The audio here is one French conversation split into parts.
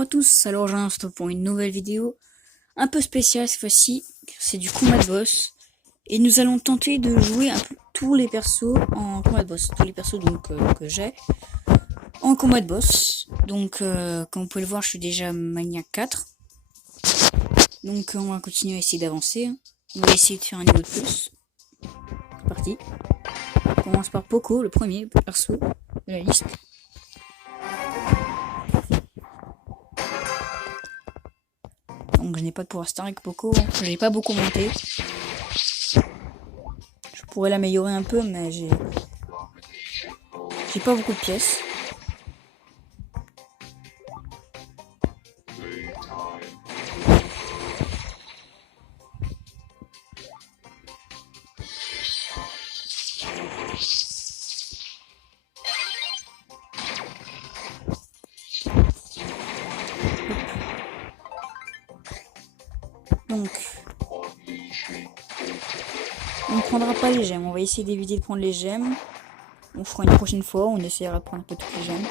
Bonjour à tous, alors j'installe pour une nouvelle vidéo un peu spéciale cette fois-ci, c'est du combat de boss et nous allons tenter de jouer un peu tous les persos en combat de boss, tous les persos donc que j'ai en combat de boss. Donc comme vous pouvez le voir, je suis déjà maniaque 4. Donc on va continuer à essayer d'avancer. On va essayer de faire un niveau de plus. C'est parti. On commence par Poco, le premier perso de la liste. Donc je n'ai pas de pouvoir star avec Poco, je n'ai pas beaucoup monté. Je pourrais l'améliorer un peu, mais j'ai pas beaucoup de pièces. Donc, on ne prendra pas les gemmes. On va essayer d'éviter de prendre les gemmes. On fera une prochaine fois. On essaiera de prendre un peu toutes les gemmes.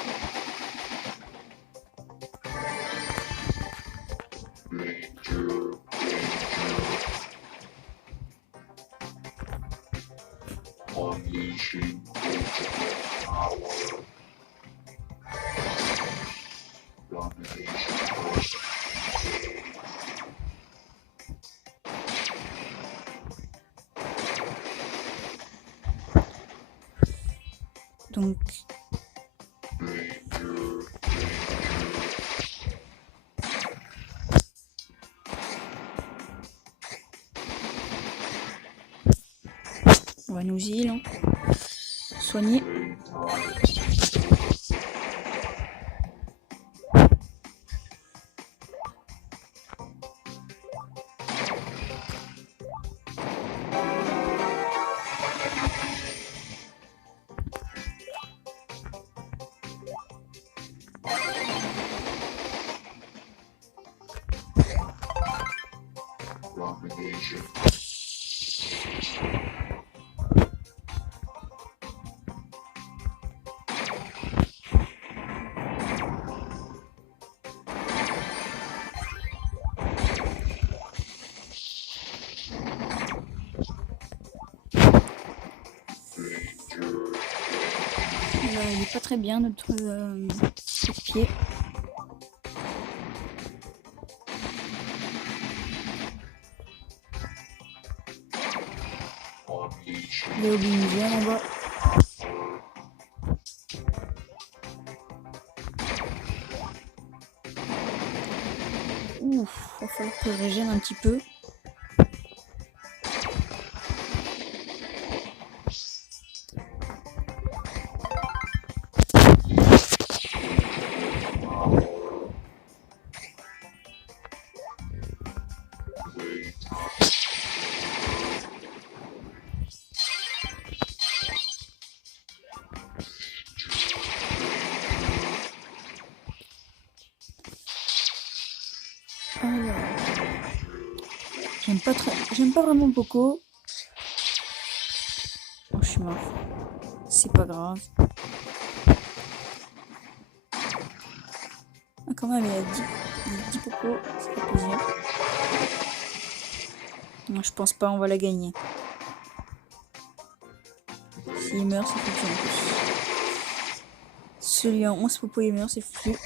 Donc, on va nous heal, hein. Soigner. Il est pas très bien notre pied. Il est obligé en bas. Ouf, il va falloir que je régène un petit peu. Alors, j'aime pas vraiment Poco. Oh, je suis mort. C'est pas grave. Ah, quand même, il a 10 Poco, ça fait plaisir. Non, je pense pas, on va la gagner. S'il meurt, c'est foutu en plus. Celui en 11 Popo il meurt, c'est foutu.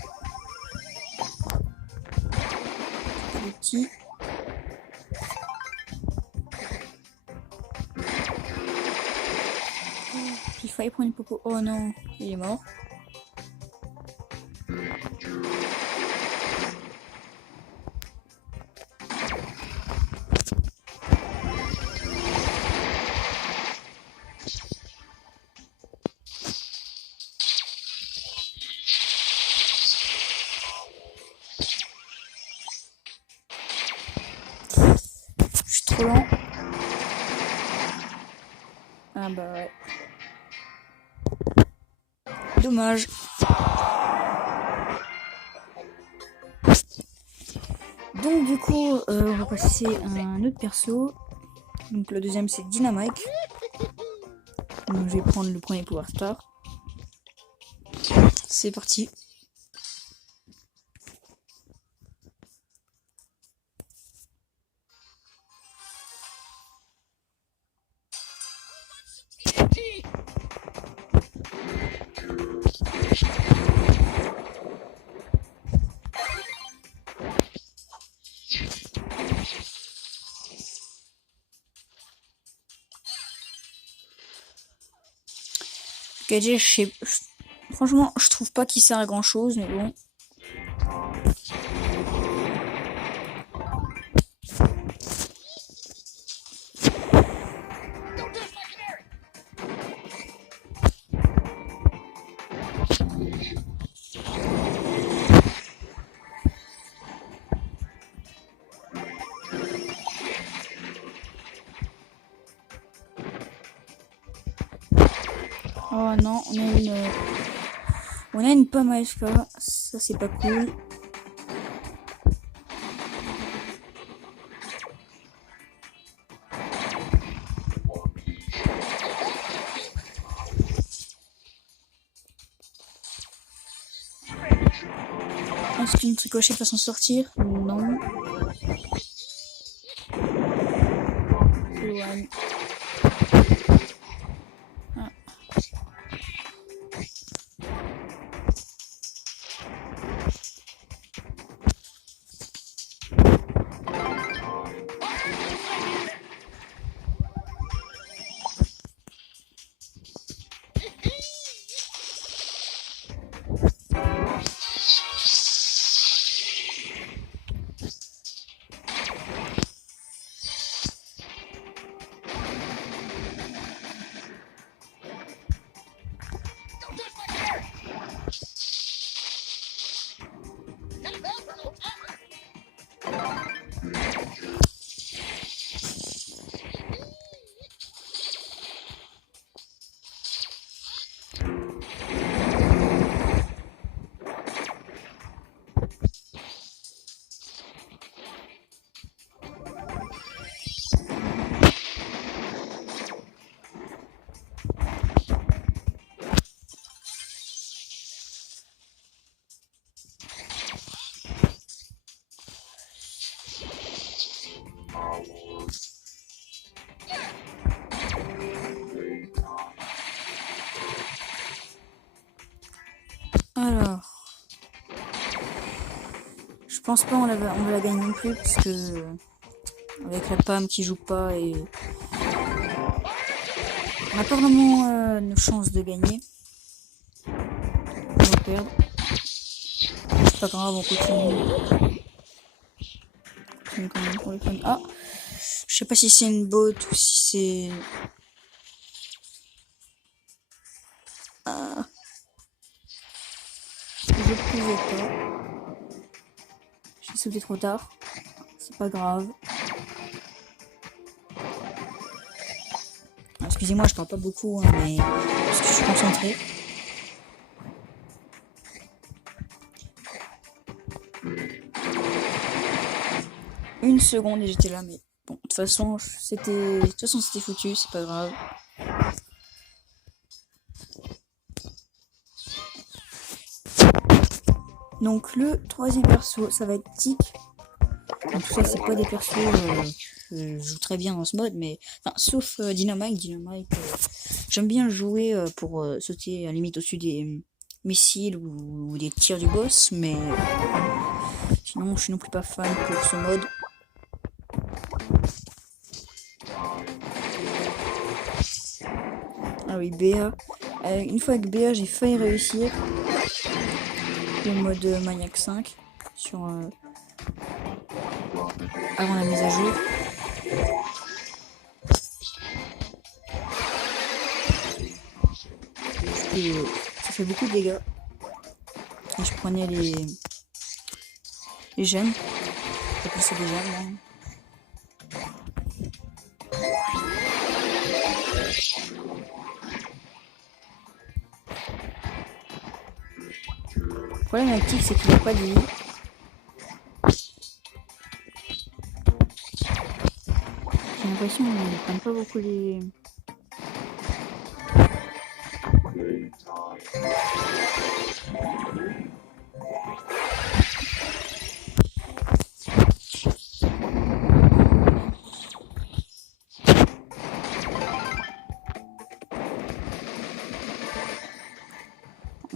Petit. Il fallait prendre une Popo. Oh non, il est mort. Je suis trop lent. Ah bah ouais. Dommage. Donc du coup, on va passer à un autre perso. Donc le deuxième c'est Dynamite. Donc je vais prendre le premier pouvoir star. C'est parti. KJ, franchement, je trouve pas qu'il sert à grand chose, mais bon. Oh non, on a une pomme AFK, ça c'est pas cool. Est-ce qu'une tricochette va s'en sortir? Non. Loin. Ah. Alors, je pense pas on va la gagner non plus parce que avec la Pam qui joue pas et on n'a pas vraiment nos chances de gagner. On va perdre. C'est pas grave, on continue. On continue quand même pour le fun. Ah, je sais pas si c'est une bot ou si c'est. Ah. Je pouvais pas. J'ai sauté trop tard. C'est pas grave. Excusez-moi, je parle pas beaucoup, hein, mais parce que je suis concentré. Une seconde et j'étais là, mais bon, de toute façon, c'était foutu, c'est pas grave. Donc le troisième perso, ça va être Tic. Donc tout ça, c'est pas des persos que je joue très bien dans ce mode, mais enfin, sauf Dynamite. J'aime bien le jouer pour sauter à la limite au-dessus des missiles ou des tirs du boss, mais sinon, je suis non plus pas fan pour ce mode. Ah oui, BA. Une fois avec BA, j'ai failli réussir le mode Maniac 5 sur avant la mise à jour. Ça fait beaucoup de dégâts. Et je prenais les gemmes. J'appelle ça des gemmes. Hein. Le problème avec Tic, c'est qu'il n'a pas de vie. J'ai l'impression qu'il ne prennent pas beaucoup les...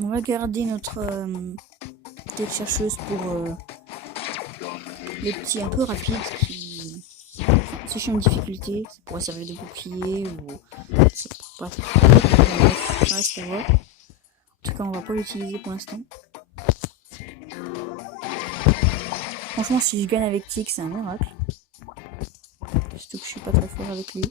On va garder notre tête chercheuse pour les petits un peu rapides qui, si je suis en difficulté, ça pourrait servir de bouclier ou Bref, ça reste à voir. En tout cas, on va pas l'utiliser pour l'instant. Franchement, si je gagne avec Tic, c'est un miracle. Surtout que je suis pas très fort avec lui.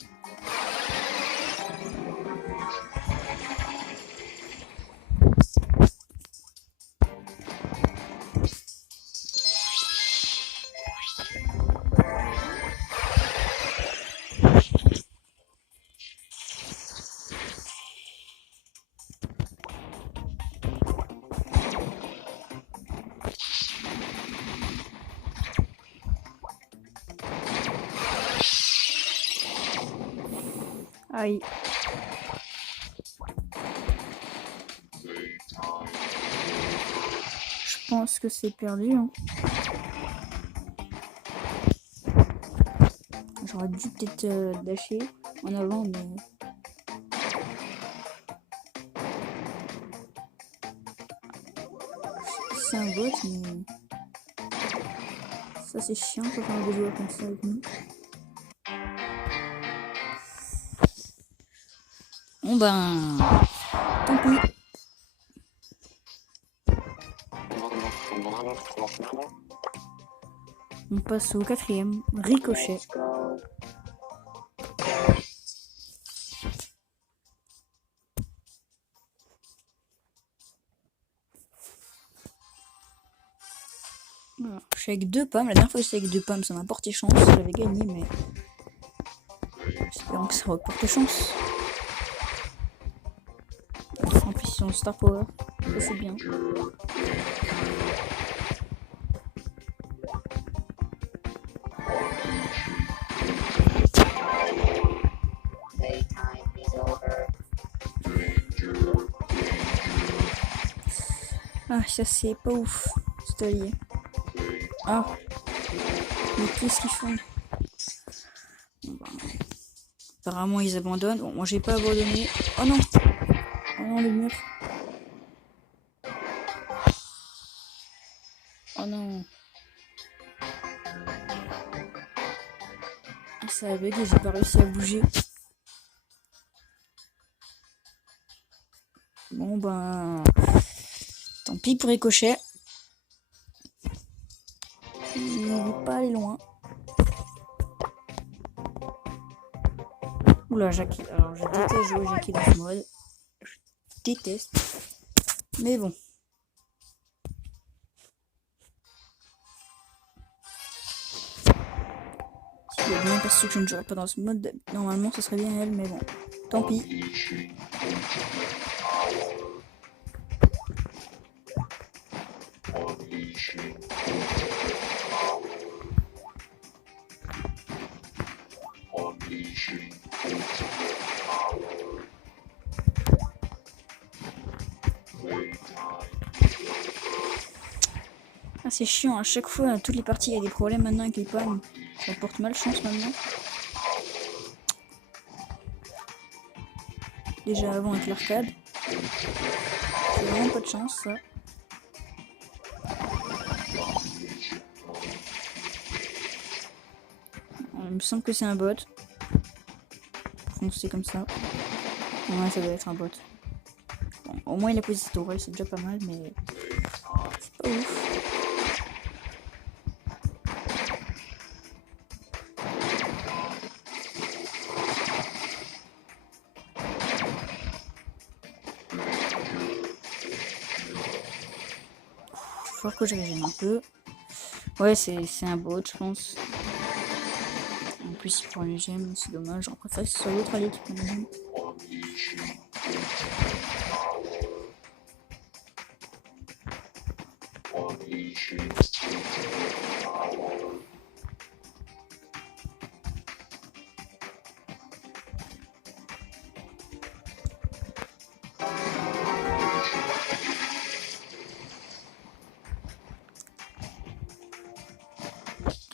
Aïe. Je pense que c'est perdu. Hein. J'aurais dû peut-être dasher en avant, mais... C'est un bot, mais... Ça c'est chiant quand on a des joueurs comme ça avec nous. Bon ben... Tant pis. On passe au 4ème, Ricochet. Voilà. Je suis avec 2 pommes. La dernière fois que j'étais avec 2 pommes, ça m'a porté chance. J'avais gagné, mais... Espérons que ça va porter chance. En plus, ils ont Star Power. Ça, c'est bien. Ah, ça c'est pas ouf, cet allié. Ah, mais qu'est-ce qu'ils font? Bon, bah, apparemment ils abandonnent. Bon, moi j'ai pas abandonné. Oh non! Oh non, le mur. Oh non. Ah, ça a bugué, j'ai pas réussi à bouger. Bon ben... Tant pis pour Ricochet. Il ne veut pas aller loin. Oula, Jackie. Alors, je déteste jouer Jackie dans ce mode. Je déteste. Mais bon. S'il y a bien perçu que je ne jouerais pas dans ce mode, normalement, ce serait bien elle, mais bon. Tant pis. Ah, c'est chiant, à chaque fois, à toutes les parties, il y a des problèmes maintenant avec les pommes. Ça porte malchance maintenant. Déjà avant avec l'arcade. C'est vraiment pas de chance, ça. Il me semble que c'est un bot. Foncer comme ça. Ouais, ça doit être un bot. Bon, au moins il a posé cette tourelle, c'est déjà pas mal, mais c'est pas ouf. Faut que je régène un peu. Ouais, c'est un bot, je pense. En plus, il prend une gemme, c'est dommage. J'en préfère que ce soit l'autre allié qui prend une gemme.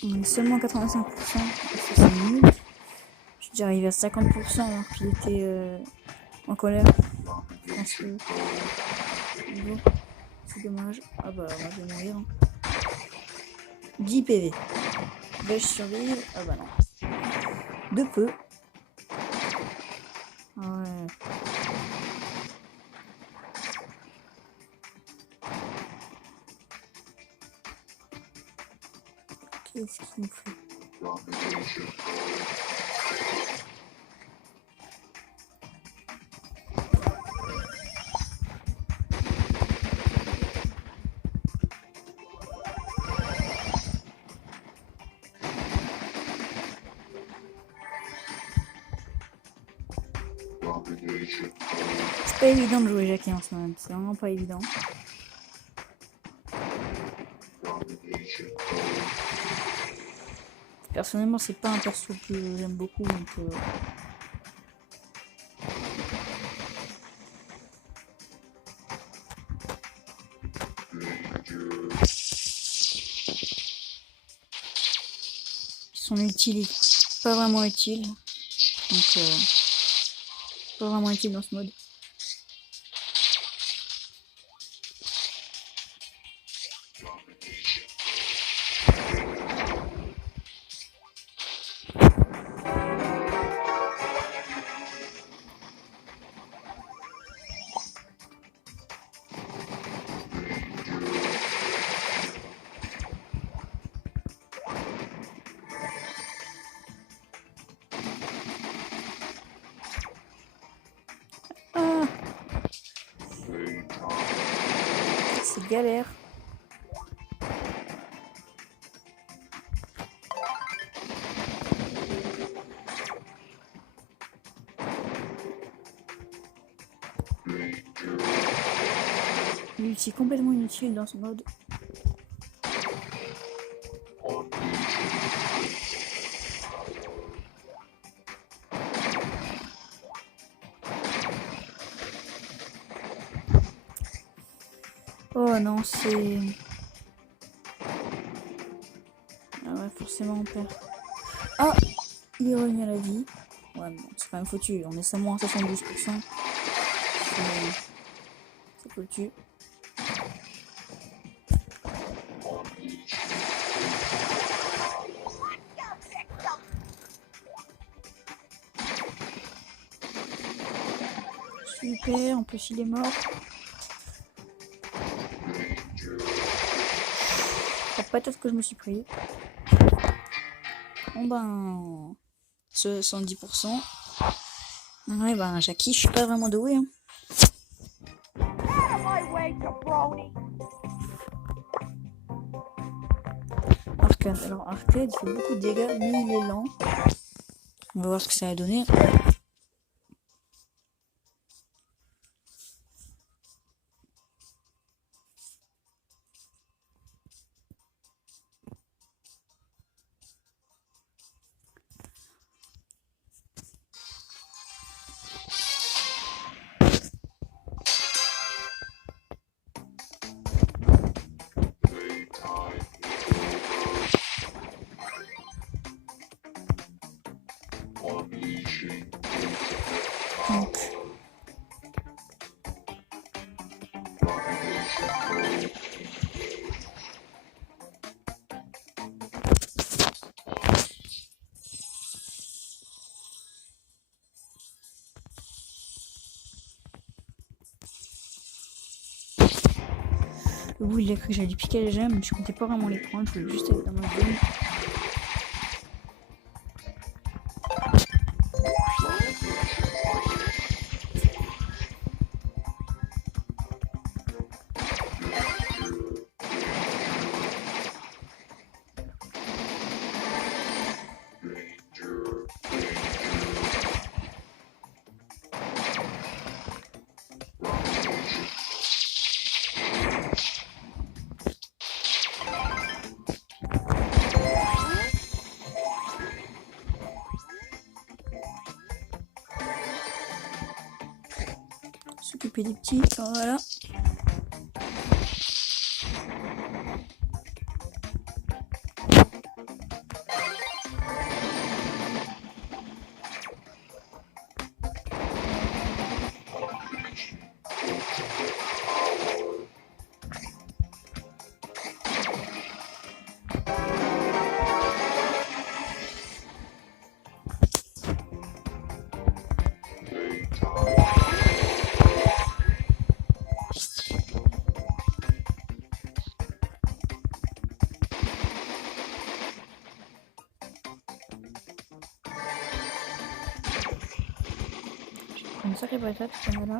On est seulement 85%, c'est nul. Je suis déjà arrivé à 50% alors qu'il était en colère. Je pense que... Bon, c'est dommage. Ah bah moi je vais mourir. 10 PV. Vais-je survivre? Ah bah non. De peu. Ouais. Qu'est-ce qu'il me fait? C'est pas évident de jouer Jackie en ce moment, c'est vraiment pas évident. Personnellement, c'est pas un perso que j'aime beaucoup, donc ils sont utiles, pas vraiment utiles, donc pas vraiment utile dans ce mode. Ah, c'est galère. L'ulti est complètement inutile dans ce mode. Oh non, c'est... Ah ouais, forcément on perd. Ah, il est revenu à la vie. Ouais, bon, c'est quand même foutu. On est seulement à 72%. C'est foutu. Super, en plus il est mort. La patate que je me suis pris. Bon ben... 70%. Ouais ben Jackie, je suis pas vraiment doué. Hein. Arcade. Alors Arcade il fait beaucoup de dégâts, mais il est lent. On va voir ce que ça va donner. Donc, le bout il a cru que j'allais lui piquer les gemmes, je comptais pas vraiment les prendre, je voulais juste aller dans ma zone. S'occuper des petits, voilà. une sacrée patate, là.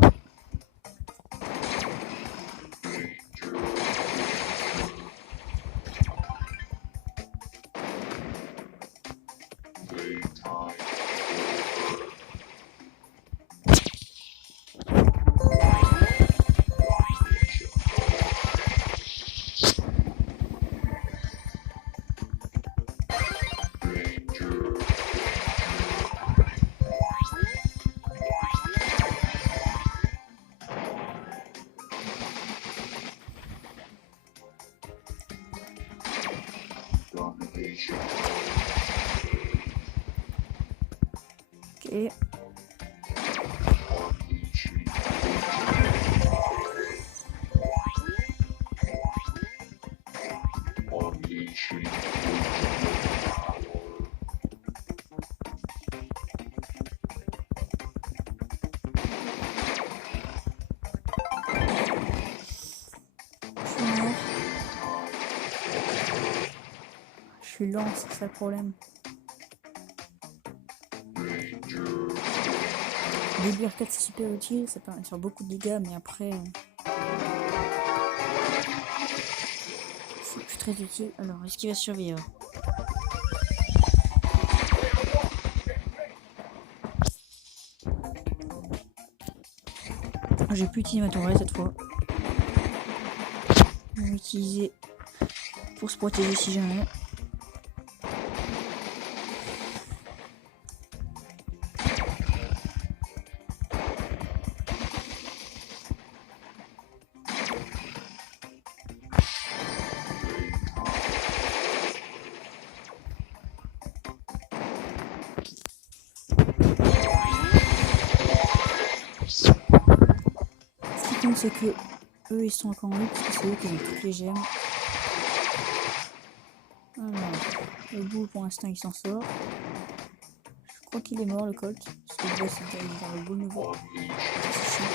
Ok. Je suis lent, c'est ça le problème. Début arcade c'est super utile, ça permet de faire beaucoup de dégâts, mais après c'est plus très utile. Alors, est-ce qu'il va survivre? J'ai pu utiliser ma tourelle cette fois. On va l'utiliser pour se protéger si jamais. Ce qui compte, c'est que eux ils sont encore en vie parce que c'est eux qui ont toutes les gemmes. Alors, le bout pour l'instant il s'en sort. Je crois qu'il est mort le Colt. Parce que le boss il est dans le bout nouveau. C'est chiant.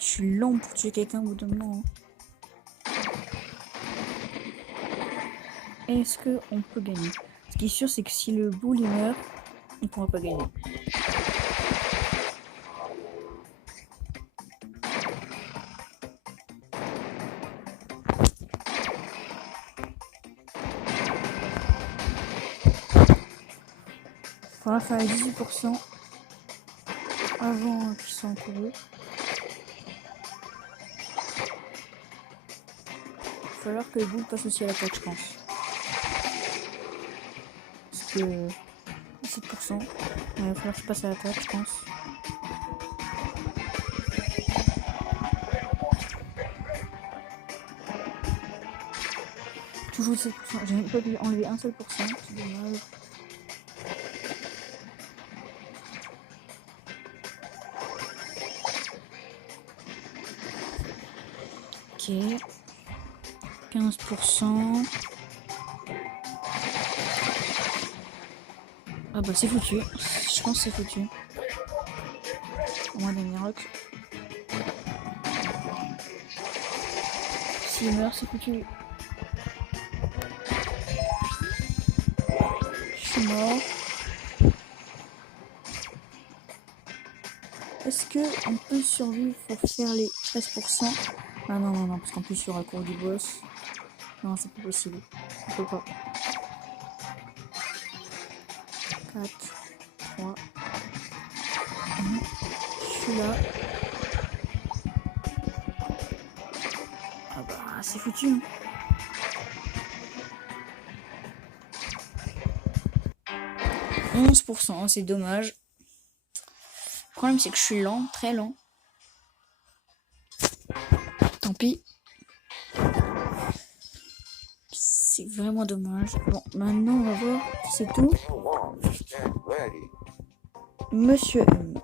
Je suis lent pour tuer quelqu'un au bout d'un moment. Est-ce qu'on peut gagner? Ce qui est sûr, c'est que si le boule il meurt, on ne pourra pas gagner. Il faudra faire les 18% avant qu'ils soient encourus. Il va falloir que le boule passe aussi à l'attaque, je pense. Parce que 17%, il va falloir qu'il passe à l'attaque, je pense. Toujours 17%, j'ai même pas pu enlever un seul pourcent, c'est dommage. Ok. 15%. Ah bah c'est foutu. Je pense que c'est foutu. Au moins des miracles. S'il meurt, c'est foutu. Je suis mort. Est-ce que on peut survivre pour faire les 13%? Ah non, non, non, parce qu'en plus il y aura le cours du boss. Non, c'est pas possible. On peut pas. 4, 3, 1. Je suis là. Ah bah, c'est foutu. Hein. « 11%, c'est dommage. Le problème, c'est que je suis lent, très lent. Tant pis. C'est vraiment dommage. Bon, maintenant, on va voir si c'est tout. Monsieur M.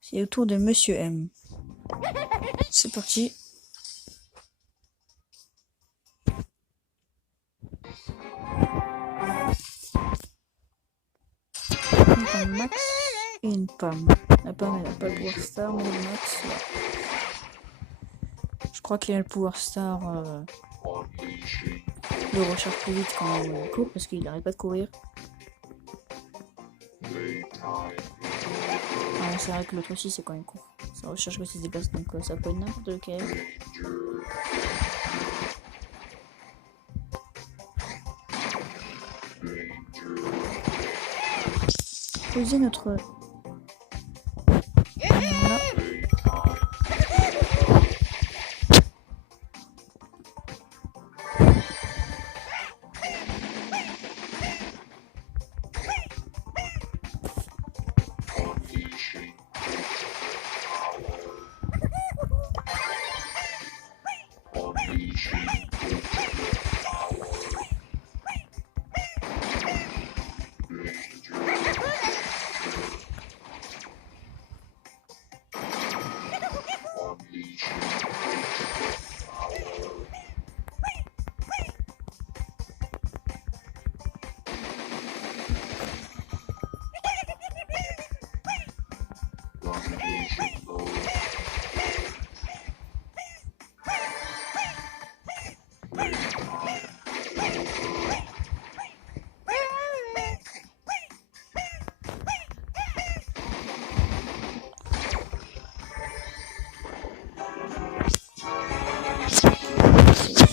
C'est au tour de Monsieur M. C'est parti. Pam. La Pam, elle a pas le pouvoir star, mais le Max, là. Je crois qu'il a le pouvoir star de recharge plus vite quand il court, parce qu'il n'arrête pas de courir. Ah, c'est vrai que l'autre aussi, c'est quand il court. Ça recharge quand il se déplace, donc ça peut être n'importe lequel. Poser notre... Voilà.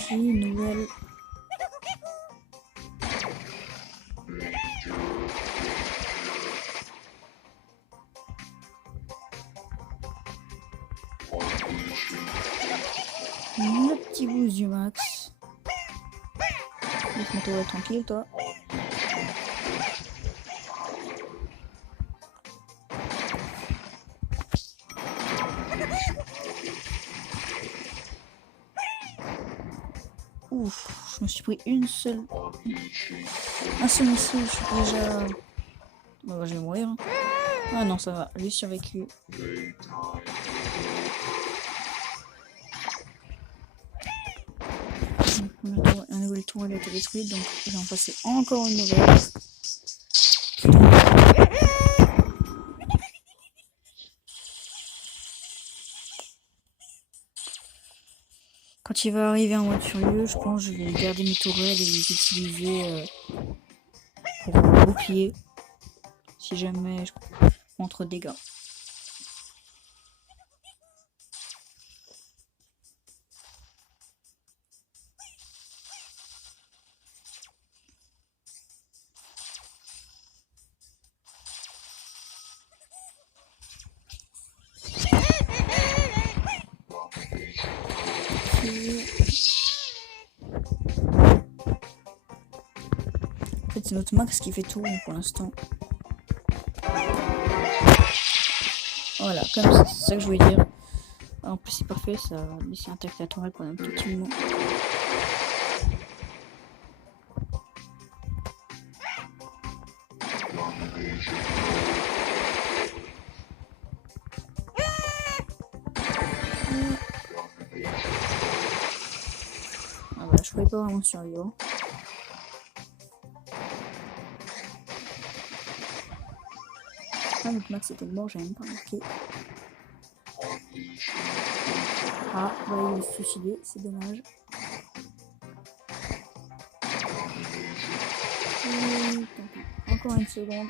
C'est une nouvelle... Le petit boost du Max. Laisse-moi toi tranquille, toi. Ouf, je me suis pris un seul missile, je suis déjà... Bah, je vais mourir. Hein. Ah non, ça va, j'ai survécu. Un nouvel tour, elle a été détruite, donc je vais en passer encore une nouvelle. Quand il va arriver en mode furieux, je pense que je vais garder mes tourelles et les utiliser pour bouclier. Si jamais je prends trop de dégâts. En fait, c'est notre Max qui fait tout pour l'instant. Voilà, comme ça, c'est ça que je voulais dire. En plus, c'est parfait, ça a laissé intact la tourelle pendant un tout petit moment. Ah voilà, je pouvais pas vraiment survivre. Ah, notre Max était mort, j'avais même pas remarqué. Ah, bah il est suicidé, c'est dommage. Tant pis. Encore une seconde.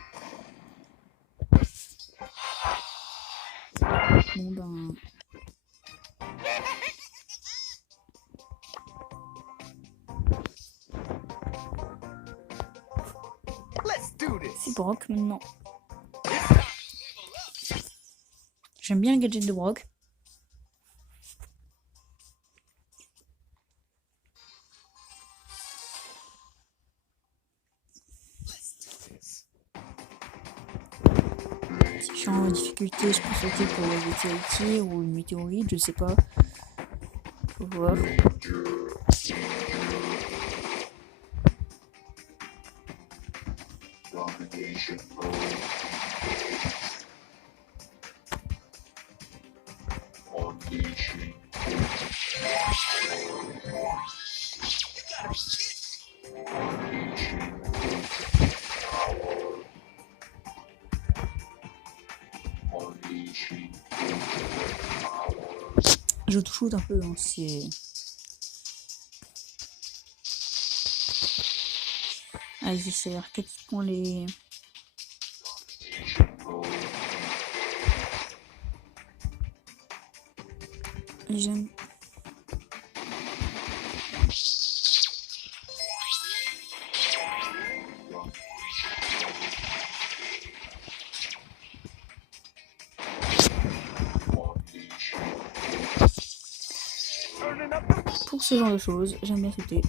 Bon ben... C'est Brock maintenant. J'aime bien le gadget de Brock. Si je suis en difficulté, je peux sauter pour le vitality ou une météorite, je sais pas. Faut voir. Je te shoot un peu, hein, c'est... Vas-y, c'est Arcade qui prend les jeunes. Pour ce genre de choses, j'aime bien sauter.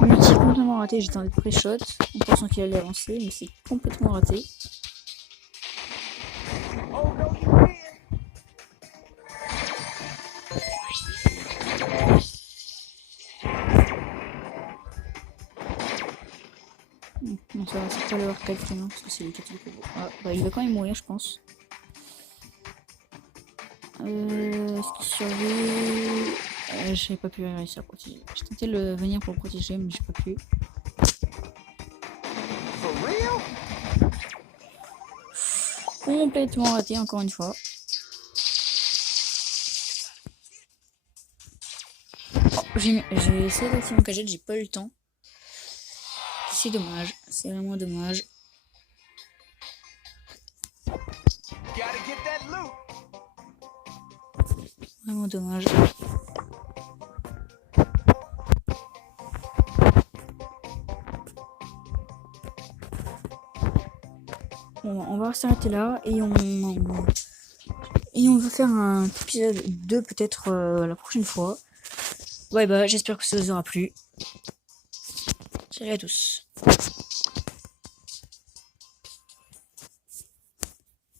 Multi complètement raté, j'étais en pré-shot en pensant qu'il allait avancer, mais c'est complètement raté. Non, ça va, c'est pas le Arcade vraiment, parce que c'est le catholique. Ah, bah, il va quand même mourir, je pense. Est-ce qu'il survit? J'ai pas pu réussir à protéger. J'ai tenté de venir pour le protéger, mais j'ai pas pu. Complètement raté, encore une fois. J'ai essayé d'activer mon gadget, j'ai pas eu le temps. C'est dommage, c'est vraiment dommage. Vraiment dommage. Bon, on va s'arrêter là et on va faire un épisode 2 peut-être la prochaine fois. Ouais bah j'espère que ça vous aura plu. Salut à tous.